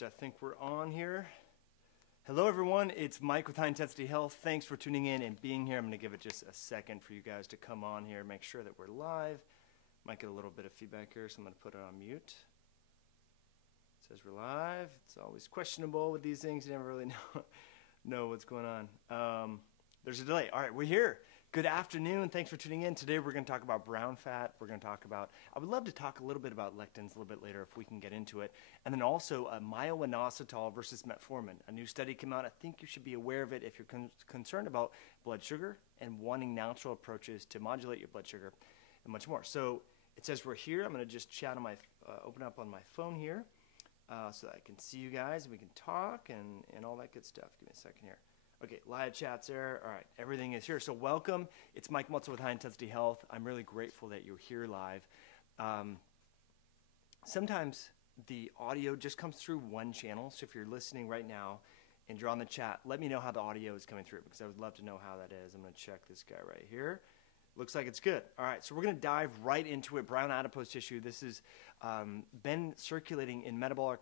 right, I think we're on here. Hello everyone, it's Mike with High Intensity Health. Thanks for tuning in and being here. I'm going to give it just a second for you guys to come on here, make sure that we're live. Might get a little bit of feedback here, so I'm going to put it on mute. It says we're live. It's always questionable with these things. You never really know what's going on. There's a delay. All right, we're here. Good afternoon. Thanks for tuning in. Today we're going to talk about brown fat. We're going to talk about, I would love to talk a little bit about lectins a little bit later if we can get into it. And then also Myo-Inositol versus Metformin. A new study came out. I think you should be aware of it if you're concerned about blood sugar and wanting natural approaches to modulate your blood sugar and much more. So it says we're here. I'm going to just chat on my, open up on my phone here so that I can see you guys and we can talk and all that good stuff. Give me a second here. Okay, live chat's there. All right, everything is here. So welcome. It's Mike Mutzel with High Intensity Health. I'm really grateful that you're here live. Sometimes the audio just comes through one channel. So if you're listening right now and you're on the chat, let me know how the audio is coming through because I would love to know how that is. I'm going to check this guy right here. Looks like it's good. All right, so we're going to dive right into it. Brown adipose tissue. This has been circulating in metabolic,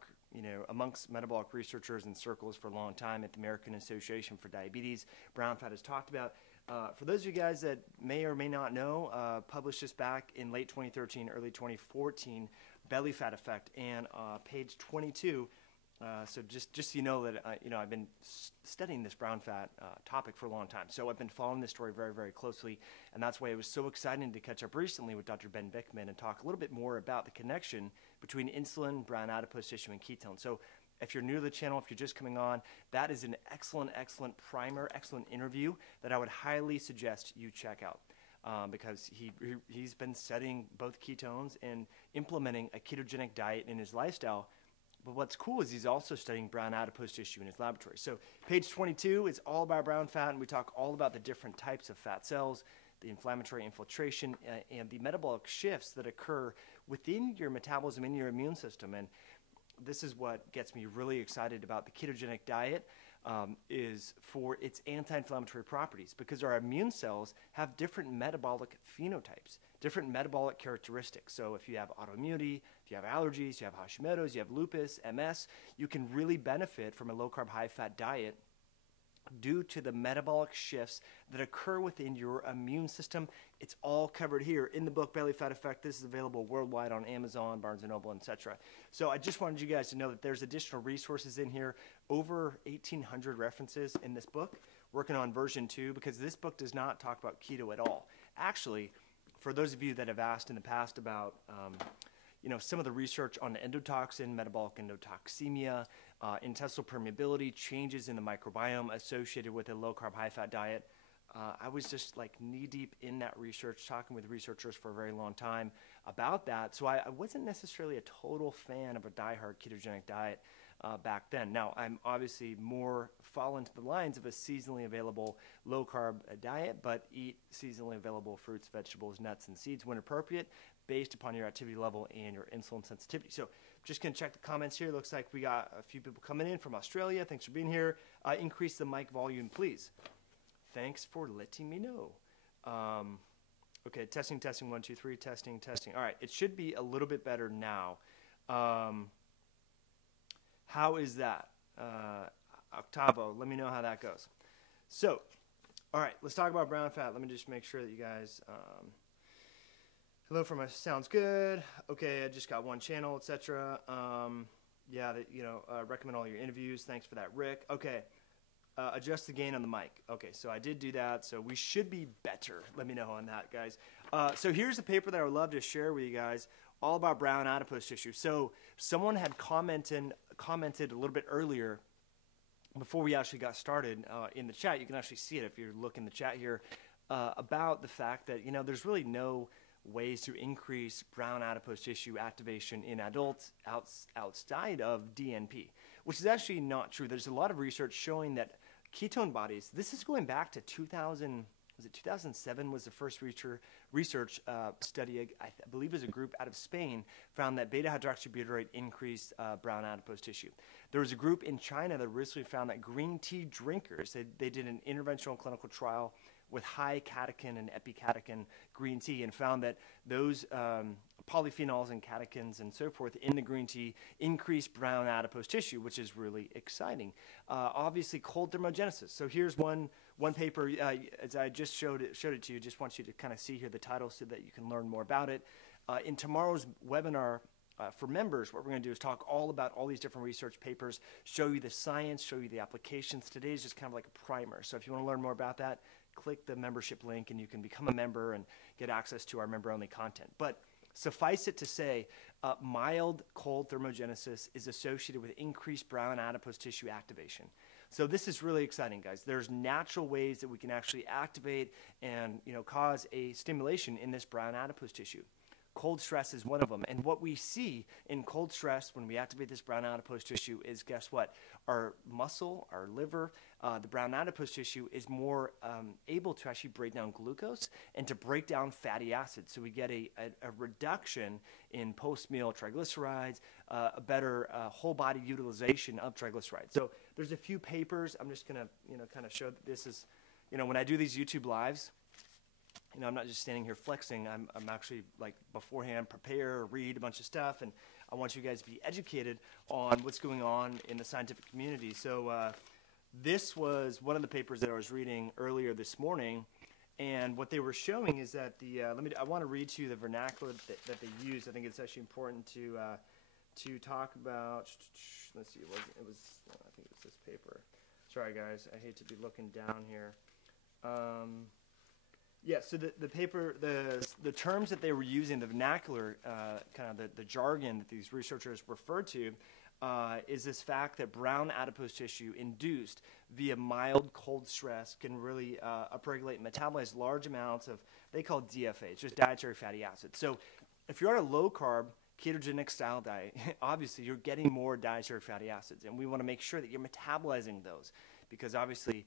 amongst metabolic researchers in circles for a long time at the American Association for Diabetes. Brown fat is talked about. For those of you guys that may or may not know, published this back in late 2013, early 2014, belly fat effect, and page 22. So just so you know that I've been studying this brown fat topic for a long time. So I've been following this story very, very closely, and that's why it was so exciting to catch up recently with Dr. Ben Bickman and talk a little bit more about the connection between insulin, brown adipose tissue, and ketones. So if you're new to the channel, if you're just coming on, that is an excellent, excellent primer, excellent interview that I would highly suggest you check out. Because he's been studying both ketones and implementing a ketogenic diet in his lifestyle. But what's cool is he's also studying brown adipose tissue in his laboratory. So page 22 is all about brown fat, and we talk all about the different types of fat cells, the inflammatory infiltration, and the metabolic shifts that occur within your metabolism, in your immune system. And this is what gets me really excited about the ketogenic diet, is for its anti-inflammatory properties, because our immune cells have different metabolic phenotypes, different metabolic characteristics. So if you have autoimmunity, if you have allergies, you have Hashimoto's, you have lupus, MS, you can really benefit from a low-carb, high-fat diet due to the metabolic shifts that occur within your immune system. It's all covered here in the book, Belly Fat Effect. This is available worldwide on Amazon, Barnes & Noble, etc. So I just wanted you guys to know that there's additional resources in here, over 1,800 references in this book, working on version 2, because this book does not talk about keto at all. Actually, for those of you that have asked in the past about some of the research on endotoxin, metabolic endotoxemia, intestinal permeability, changes in the microbiome associated with a low-carb, high-fat diet. I was just like knee-deep in that research, talking with researchers for a very long time about that. So I wasn't necessarily a total fan of a die-hard ketogenic diet back then. Now, I'm obviously more fall into the lines of a seasonally available low-carb diet, but eat seasonally available fruits, vegetables, nuts, and seeds when appropriate, based upon your activity level and your insulin sensitivity. So just going to check the comments here. Looks like we got a few people coming in from Australia. Thanks for being here. Increase the mic volume, please. Thanks for letting me know. Okay, testing, 1, 2, 3, testing. All right, it should be a little bit better now. How is that? Octavo, let me know how that goes. So, all right, let's talk about brown fat. Let me just make sure that you guys... hello from us. Sounds good. Okay, I just got one channel, etc. Recommend all your interviews. Thanks for that, Rick. Okay, adjust the gain on the mic. Okay, so I did do that, so we should be better. Let me know on that, guys. So here's the paper that I would love to share with you guys, all about brown adipose tissue. So someone had commented a little bit earlier, before we actually got started in the chat. You can actually see it if you look in the chat here, about the fact that there's really no ways to increase brown adipose tissue activation in adults outside of DNP, which is actually not true. There's a lot of research showing that ketone bodies, this is going back to 2007 was the first research study, I believe it was a group out of Spain, found that beta-hydroxybutyrate increased brown adipose tissue. There was a group in China that recently found that green tea drinkers, they did an interventional clinical trial with high catechin and epicatechin green tea and found that those polyphenols and catechins and so forth in the green tea increase brown adipose tissue, which is really exciting. Obviously, cold thermogenesis. So here's one paper, as I just showed it to you. Just want you to kind of see here the title so that you can learn more about it. In tomorrow's webinar, for members, what we're going to do is talk all about all these different research papers, show you the science, show you the applications. Today is just kind of like a primer. So if you want to learn more about that, click the membership link and you can become a member and get access to our member-only content. But suffice it to say, mild cold thermogenesis is associated with increased brown adipose tissue activation. So this is really exciting, guys. There's natural ways that we can actually activate and cause a stimulation in this brown adipose tissue. Cold stress is one of them. And what we see in cold stress when we activate this brown adipose tissue is, guess what? Our muscle, our liver, the brown adipose tissue is more able to actually break down glucose and to break down fatty acids. So we get a reduction in post-meal triglycerides, a better whole body utilization of triglycerides. So there's a few papers. I'm just going to kind of show that this is, when I do these YouTube lives, I'm not just standing here flexing. I'm actually like beforehand prepare, read a bunch of stuff, and I want you guys to be educated on what's going on in the scientific community. So this was one of the papers that I was reading earlier this morning, and what they were showing is that I want to read to you the vernacular that they use. I think it's actually important to talk about. Let's see, I think it was this paper. Sorry, guys, I hate to be looking down here. Yeah, so the paper, the terms that they were using, the vernacular, kind of the jargon that these researchers referred to, is this fact that brown adipose tissue induced via mild cold stress can really upregulate and metabolize large amounts of, they call DFA, it's just dietary fatty acids. So if you're on a low-carb, ketogenic style diet, obviously you're getting more dietary fatty acids, and we want to make sure that you're metabolizing those. Because obviously,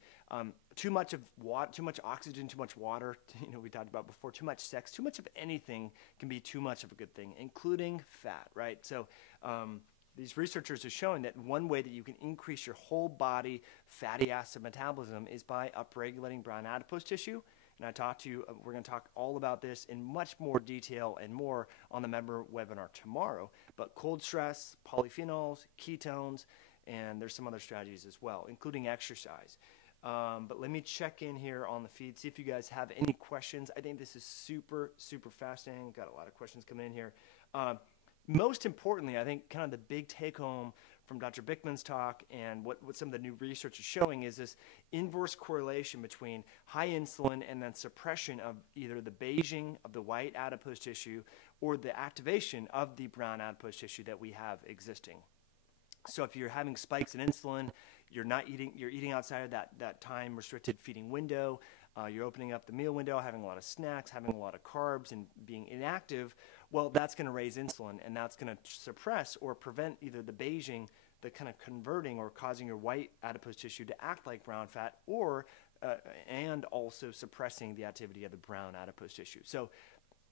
too much oxygen, too much water, we talked about before, too much sex, too much of anything can be too much of a good thing, including fat, right? So these researchers are showing that one way that you can increase your whole body fatty acid metabolism is by upregulating brown adipose tissue. And we're going to talk all about this in much more detail and more on the member webinar tomorrow. But cold stress, polyphenols, ketones, and there's some other strategies as well, including exercise. But let me check in here on the feed, see if you guys have any questions. I think this is super, super fascinating. Got a lot of questions coming in here. Most importantly, I think kind of the big take-home from Dr. Bickman's talk and what some of the new research is showing is this inverse correlation between high insulin and then suppression of either the beiging of the white adipose tissue or the activation of the brown adipose tissue that we have existing. So if you're having spikes in insulin, you're eating outside of that time restricted feeding window, you're opening up the meal window, having a lot of snacks, having a lot of carbs, and being inactive, well, that's going to raise insulin, and that's going to suppress or prevent either the beiging, the kind of converting or causing your white adipose tissue to act like brown fat, or and also suppressing the activity of the brown adipose tissue. So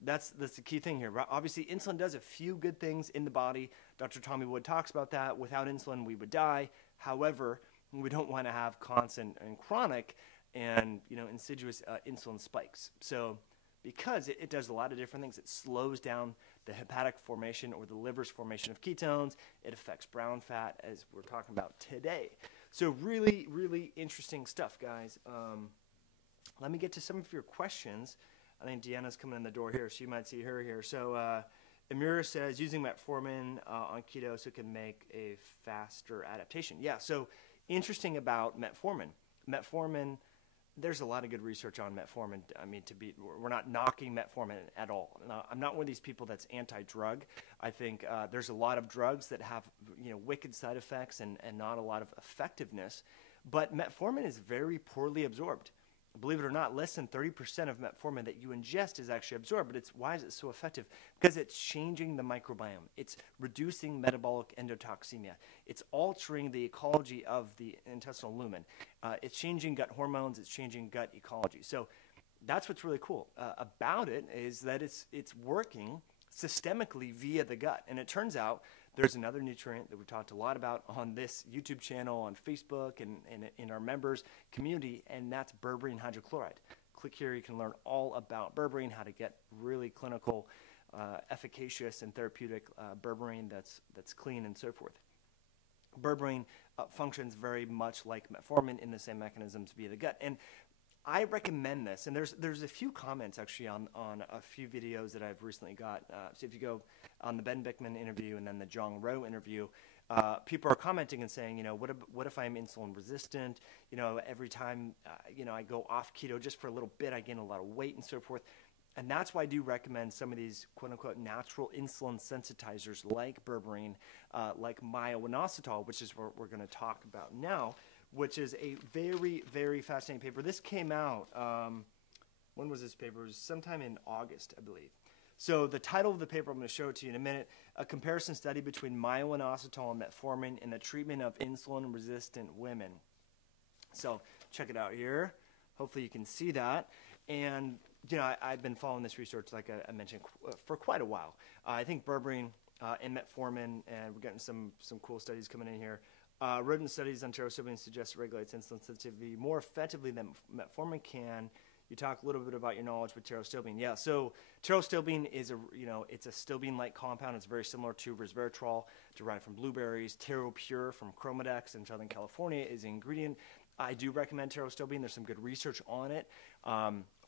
that's the key thing here. Obviously, insulin does a few good things in the body. Dr. Tommy Wood talks about that. Without insulin, we would die. However, we don't want to have constant and chronic and insidious insulin spikes. So because it does a lot of different things, it slows down the hepatic formation or the liver's formation of ketones. It affects brown fat, as we're talking about today. So really, really interesting stuff, guys. Let me get to some of your questions. I think Deanna's coming in the door here, so you might see her here. So Amira says, using metformin on keto so it can make a faster adaptation. Yeah, so interesting about metformin. Metformin, there's a lot of good research on metformin. I mean, we're not knocking metformin at all. Now, I'm not one of these people that's anti-drug. I think there's a lot of drugs that have wicked side effects and not a lot of effectiveness. But metformin is very poorly absorbed. Believe it or not, less than 30% of metformin that you ingest is actually absorbed. But why is it so effective? Because it's changing the microbiome. It's reducing metabolic endotoxemia. It's altering the ecology of the intestinal lumen. It's changing gut hormones. It's changing gut ecology. So that's what's really cool about it, is that it's working systemically via the gut. And it turns out there's another nutrient that we've talked a lot about on this YouTube channel, on Facebook, and in our members community, and that's berberine hydrochloride. Click here, you can learn all about berberine, how to get really clinical efficacious and therapeutic berberine that's clean and so forth. Berberine functions very much like metformin in the same mechanisms via the gut. And I recommend this, and there's a few comments actually on a few videos that I've recently got. So if you go on the Ben Bickman interview and then the Zhang Ro interview, people are commenting and saying, what if I'm insulin resistant? Every time, I go off keto just for a little bit, I gain a lot of weight and so forth. And that's why I do recommend some of these quote-unquote natural insulin sensitizers like berberine, like Myo-Inositol, which is what we're going to talk about now, which is a very, very fascinating paper. This came out, when was this paper? It was sometime in August, I believe. So the title of the paper I'm going to show it to you in a minute, a comparison study between Myo-Inositol and metformin in the treatment of insulin-resistant women. So check it out here. Hopefully you can see that. And I've been following this research, like I mentioned, for quite a while. I think berberine and metformin, and we're getting some cool studies coming in here. Rodent studies on pterostilbene suggest it regulates insulin sensitivity more effectively than metformin can. You talk a little bit about your knowledge with pterostilbene. Yeah, so pterostilbene is it's a stilbene-like compound. It's very similar to resveratrol, derived from blueberries. TerraPure from Chromadex in Southern California is the ingredient. I do recommend pterostilbene. There's some good research on it.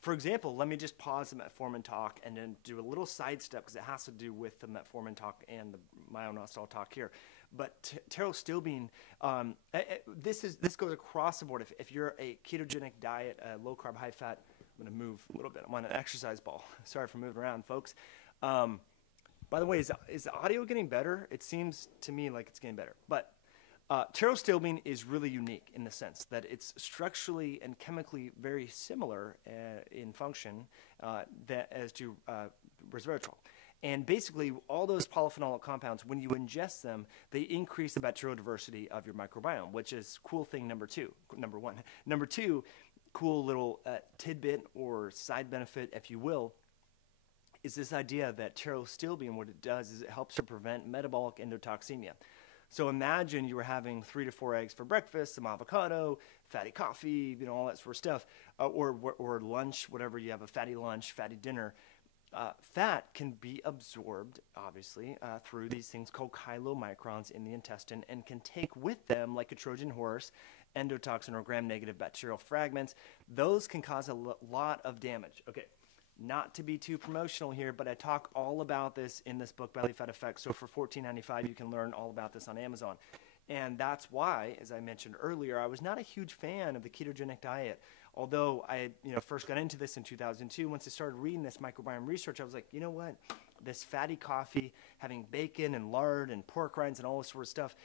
For example, let me just pause the metformin talk and then do a little sidestep because it has to do with the metformin talk and the Myo-Inositol talk here. But pterostilbene, this goes across the board. If you're a ketogenic diet, low carb, high fat, I'm going to move a little bit. I'm on an exercise ball. Sorry for moving around, folks. By the way, is the audio getting better? It seems to me like it's getting better. But pterostilbene is really unique in the sense that it's structurally and chemically very similar in function as to resveratrol. And basically, all those polyphenolic compounds, when you ingest them, they increase the bacterial diversity of your microbiome, which is cool thing number one. Number two, cool little tidbit or side benefit, if you will, is this idea that pterostilbene, what it does is it helps to prevent metabolic endotoxemia. So imagine you were having 3 to 4 eggs for breakfast, some avocado, fatty coffee, all that sort of stuff, or lunch, whatever you have, a fatty lunch, fatty dinner. Fat can be absorbed, obviously, through these things called chylomicrons in the intestine and can take with them, like a Trojan horse, endotoxin or gram-negative bacterial fragments. Those can cause a lot of damage. Okay, not to be too promotional here, but I talk all about this in this book, Belly Fat Effect. So for $14.95, you can learn all about this on Amazon. And that's why, as I mentioned earlier, I was not a huge fan of the ketogenic diet. Although I first got into this in 2002, once I started reading this microbiome research, I was like, you know what? This fatty coffee, having bacon and lard and pork rinds and all this sort of stuff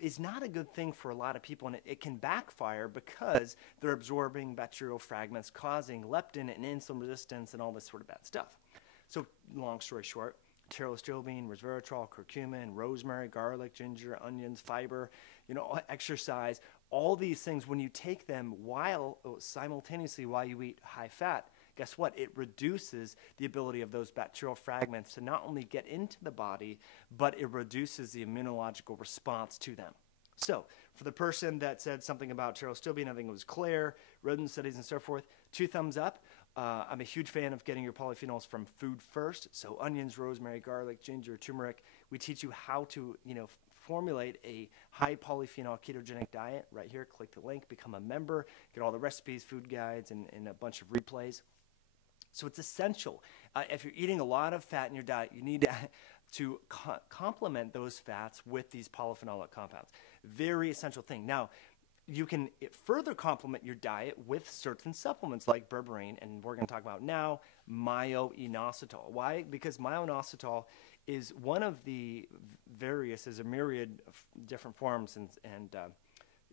is not a good thing for a lot of people. And it can backfire because they're absorbing bacterial fragments, causing leptin and insulin resistance and all this sort of bad stuff. So long story short, pterostilbene, resveratrol, curcumin, rosemary, garlic, ginger, onions, fiber, exercise, all these things, when you take them simultaneously while you eat high fat, guess what? It reduces the ability of those bacterial fragments to not only get into the body, but it reduces the immunological response to them. So for the person that said something about pterostilbene, I think it was Claire, rodent studies and so forth, 2 thumbs up. I'm a huge fan of getting your polyphenols from food first. So onions, rosemary, garlic, ginger, turmeric. We teach you how to, formulate a high polyphenol ketogenic diet right here. Click the link, become a member, get all the recipes, food guides, and a bunch of replays. So it's essential. If you're eating a lot of fat in your diet, you need to complement those fats with these polyphenolic compounds. Very essential thing. Now, you can further complement your diet with certain supplements like berberine, and we're going to talk about now Myo-Inositol. Why? Because Myo-Inositol is one of the various, there's a myriad of different forms and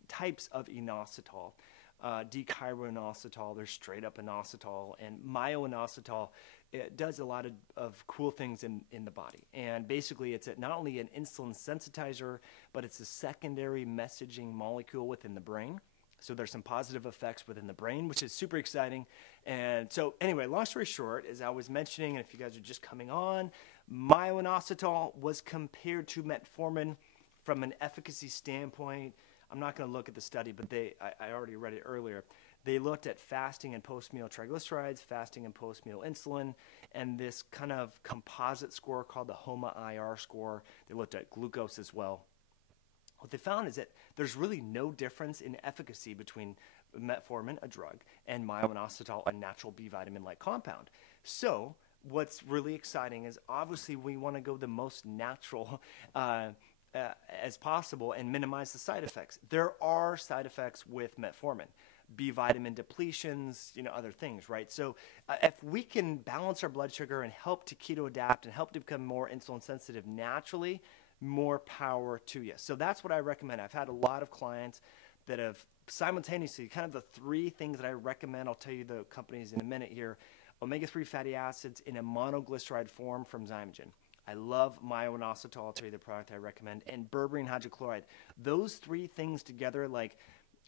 types of inositol. Dechiroinositol, there's straight up inositol, and Myo-Inositol, it does a lot of cool things in the body. And basically it's not only an insulin sensitizer, but it's a secondary messaging molecule within the brain. So there's some positive effects within the brain, which is super exciting. And so anyway, long story short, as I was mentioning, and if you guys are just coming on, Myo-Inositol was compared to metformin from an efficacy standpoint. I'm not going to look at the study, but I already read it earlier. They looked at fasting and post-meal triglycerides, fasting and post-meal insulin, and this kind of composite score called the HOMA-IR score. They looked at glucose as well. What they found is that there's really no difference in efficacy between metformin, a drug, and Myo-Inositol, a natural B vitamin-like compound. So what's really exciting is obviously we want to go the most natural as possible and minimize the side effects. There are side effects with metformin, B vitamin depletions, other things, right? So if we can balance our blood sugar and help to keto adapt and help to become more insulin sensitive naturally, more power to you. So that's what I recommend. I've had a lot of clients that have simultaneously, kind of the three things that I recommend, I'll tell you the companies in a minute here, omega-3 fatty acids in a monoglyceride form from Zymogen. I love Myo-Inositol, I'll tell you the product I recommend, and berberine hydrochloride. Those three things together, like,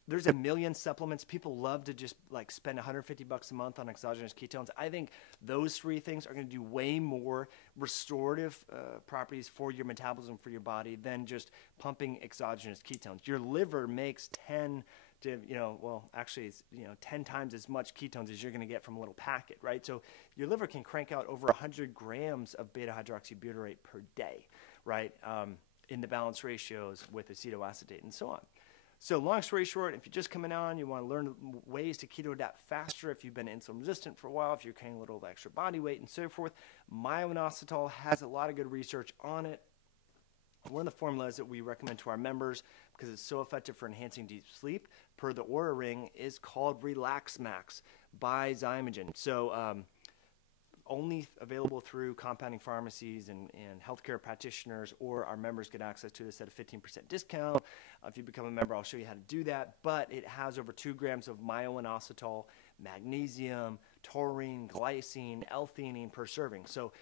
there's a million supplements. People love to just like spend $150 a month on exogenous ketones. I think those three things are going to do way more restorative properties for your metabolism, for your body, than just pumping exogenous ketones. Your liver makes 10 to, actually it's, 10 times as much ketones as you're going to get from a little packet, right? So your liver can crank out over 100 grams of beta-hydroxybutyrate per day, right? In the balance ratios with acetoacetate and so on. So long story short, if you're just coming on, you want to learn ways to keto adapt faster, if you've been insulin resistant for a while, if you're carrying a little extra body weight and so forth, Myo-Inositol has a lot of good research on it. One of the formulas that we recommend to our members, because it's so effective for enhancing deep sleep, per the Oura Ring, is called Relax Max by Zymogen. So only available through compounding pharmacies and healthcare practitioners, or our members get access to this at a 15% discount. If you become a member, I'll show you how to do that. But it has over 2 grams of Myo-Inositol, magnesium, taurine, glycine, L-theanine per serving. So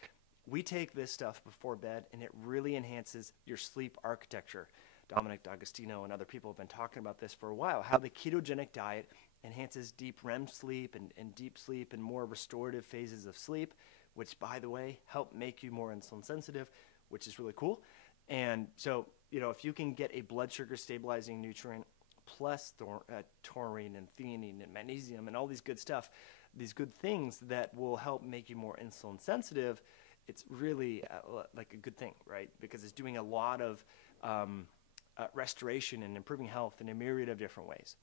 we take this stuff before bed, and it really enhances your sleep architecture. Dominic D'Agostino and other people have been talking about this for a while, how the ketogenic diet enhances deep REM sleep and deep sleep and more restorative phases of sleep, which, by the way, help make you more insulin sensitive, which is really cool. And so, if you can get a blood sugar stabilizing nutrient plus taurine and theanine and magnesium and all these good stuff, these good things that will help make you more insulin sensitive, it's really like a good thing, right? Because it's doing a lot of restoration and improving health in a myriad of different ways.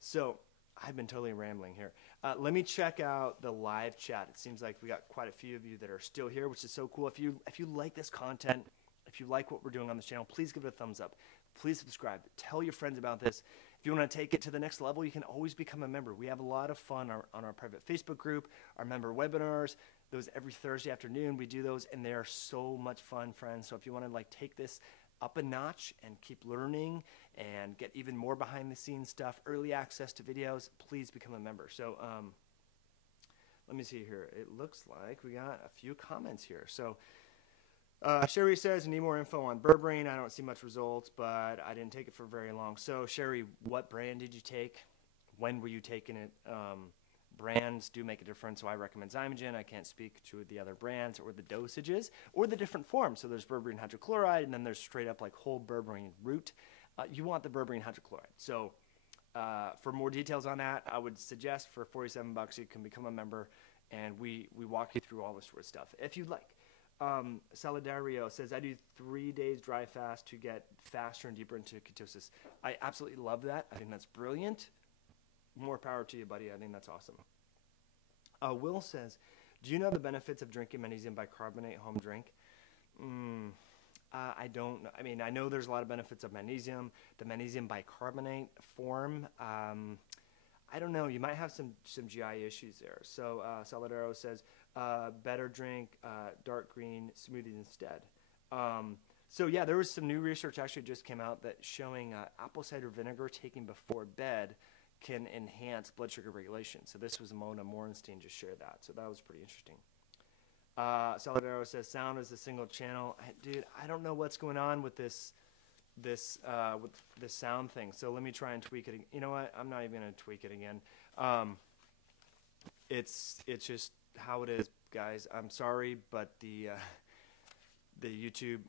So I've been totally rambling here. Let me check out the live chat. It seems like we got quite a few of you that are still here, which is so cool. If you like this content, if you like what we're doing on this channel, please give it a thumbs up. Please subscribe. Tell your friends about this. If you want to take it to the next level, you can always become a member. We have a lot of fun on our private Facebook group, our member webinars. Those every Thursday afternoon, we do those, and they are so much fun, friends. So if you want to take this up a notch and keep learning and get even more behind the scenes stuff, early access to videos, please become a member. So let me see here. It looks like we got a few comments here. So Sherry says, I need more info on berberine. I don't see much results, but I didn't take it for very long. So Sherry, what brand did you take? When were you taking it? Brands do make a difference, so I recommend Zymogen. I can't speak to the other brands or the dosages or the different forms. So there's berberine hydrochloride, and then there's straight up like whole berberine root. You want the berberine hydrochloride. So for more details on that, I would suggest for $47 you can become a member, and we walk you through all this sort of stuff if you'd like. Solidario says, I do 3 days dry fast to get faster and deeper into ketosis. I absolutely love that. I think that's brilliant. More power to you, buddy. I think that's awesome. Will says, do you know the benefits of drinking magnesium bicarbonate home drink? I don't know. I mean, I know there's a lot of benefits of magnesium. The magnesium bicarbonate form, I don't know. You might have some GI issues there. So Solidaro says, better drink dark green smoothies instead. So yeah, there was some new research actually just came out that showing apple cider vinegar taken before bed can enhance blood sugar regulation. So this was Mona Morenstein just shared that. So that was pretty interesting. Solidaro says, sound is a single channel. Dude, I don't know what's going on with this sound thing. So let me try and tweak it. You know what? I'm not even going to tweak it again. It's just how it is, guys. I'm sorry, but the YouTube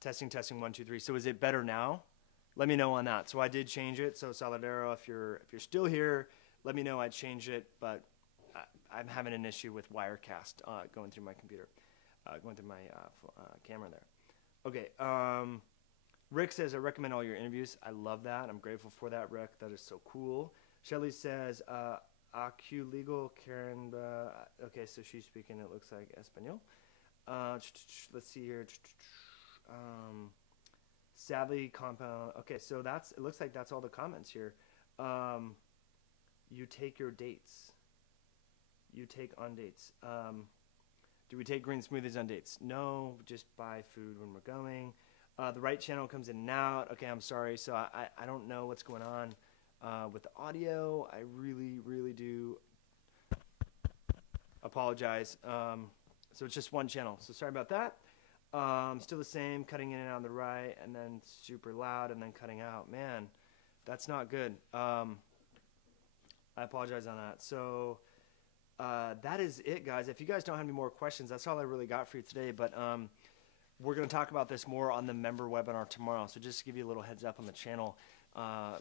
testing 1 2 3. So is it better now? Let me know on that. So I did change it. So Solidaro, if you're still here, let me know. I changed it, but I'm having an issue with Wirecast going through my computer, going through my camera there. Okay. Rick says, I recommend all your interviews. I love that. I'm grateful for that, Rick. That is so cool. Shelly says, AQ Legal, Karen. Okay, so she's speaking, it looks like, Espanol. Let's see here. Sadly, compound. Okay, so it looks like that's all the comments here. You take your dates. You take on dates. Do we take green smoothies on dates? No, just buy food when we're going. The right channel comes in and out. Okay, I'm sorry. So I don't know what's going on with the audio. I really, really do apologize. So it's just one channel. So sorry about that. Still the same, cutting in and out on the right, and then super loud, and then cutting out. Man, that's not good. I apologize on that. So that is it, guys. If you guys don't have any more questions, that's all I really got for you today. But we're going to talk about this more on the member webinar tomorrow. So just to give you a little heads up on the channel,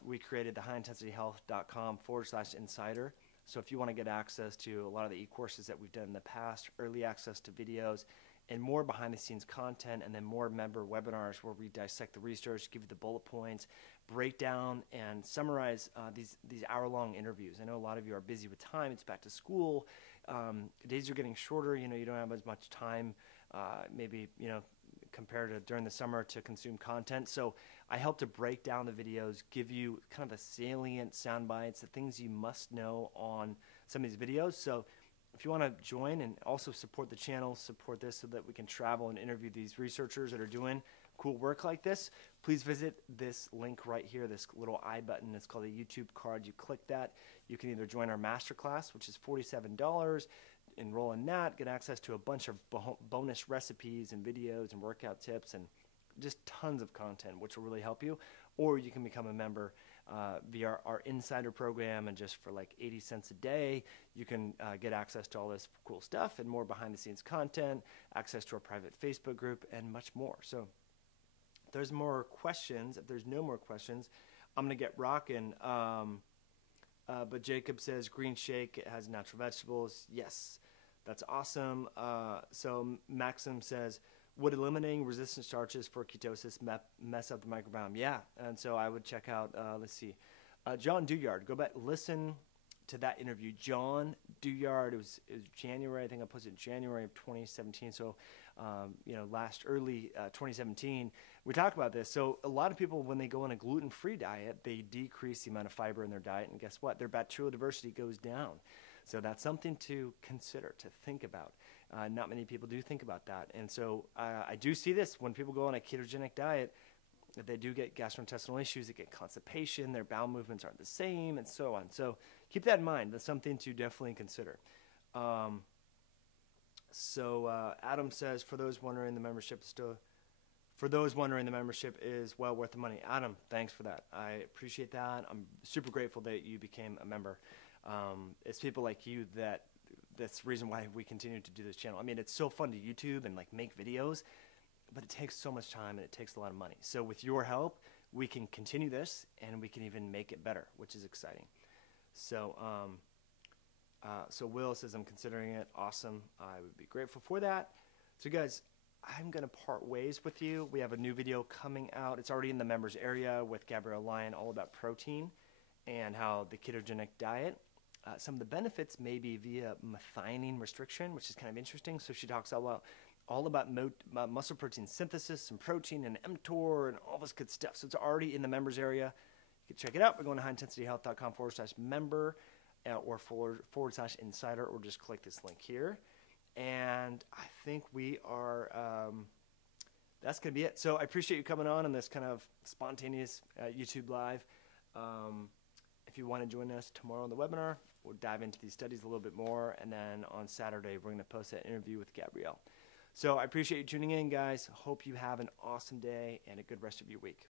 we created the highintensityhealth.com/insider. So if you want to get access to a lot of the e-courses that we've done in the past, early access to videos, and more behind-the-scenes content, and then more member webinars where we dissect the research, give you the bullet points, break down and summarize these hour-long interviews. I know a lot of you are busy with time. It's back to school. Days are getting shorter. You know, you don't have as much time, maybe, you know, compared to during the summer to consume content. So I help to break down the videos, give you kind of the salient sound bites, the things you must know on some of these videos. So if you want to join and also support the channel, support this so that we can travel and interview these researchers that are doing cool work like this, please visit this link right here, this little I button. It's called a YouTube card. You click that. You can either join our masterclass, which is $47, enroll in that, get access to a bunch of bonus recipes and videos and workout tips and just tons of content, which will really help you. Or you can become a member via our insider program, and just for like 80 cents a day, you can get access to all this cool stuff and more behind the scenes content, access to our private Facebook group, and much more. So if there's more questions, if there's no more questions, I'm going to get rocking. But Jacob says green shake, it has natural vegetables. Yes, that's awesome. So Maxim says, would eliminating resistant starches for ketosis mess up the microbiome? Yeah, and so I would check out, let's see, John Duyard. Go back, listen to that interview. John Duyard, it was January, I think I posted January of 2017, so you know, early 2017, we talked about this. So a lot of people, when they go on a gluten-free diet, they decrease the amount of fiber in their diet, and guess what? Their bacterial diversity goes down. So that's something to consider, to think about. Not many people do think about that. And so I do see this when people go on a ketogenic diet, that they do get gastrointestinal issues, they get constipation, their bowel movements aren't the same, and so on. So keep that in mind. That's something to definitely consider. Adam says, for those wondering, the membership is well worth the money. Adam, thanks for that. I appreciate that. I'm super grateful that you became a member. It's people like you that's the reason why we continue to do this channel. I mean, it's so fun to YouTube and like make videos, but it takes so much time and it takes a lot of money. So with your help, we can continue this and we can even make it better, which is exciting. So, so Will says, I'm considering it. Awesome. I would be grateful for that. So guys, I'm going to part ways with you. We have a new video coming out. It's already in the members area with Gabrielle Lyon, all about protein and how the ketogenic diet, some of the benefits may be via methionine restriction, which is kind of interesting. So she talks all about muscle protein synthesis and protein and mTOR and all this good stuff. So it's already in the members area. You can check it out by going to highintensityhealth.com/member or /insider, or just click this link here. And I think we are, that's going to be it. So I appreciate you coming on this kind of spontaneous YouTube live. If you want to join us tomorrow on the webinar, we'll dive into these studies a little bit more. And then on Saturday, we're going to post that interview with Gabrielle. So I appreciate you tuning in, guys. Hope you have an awesome day and a good rest of your week.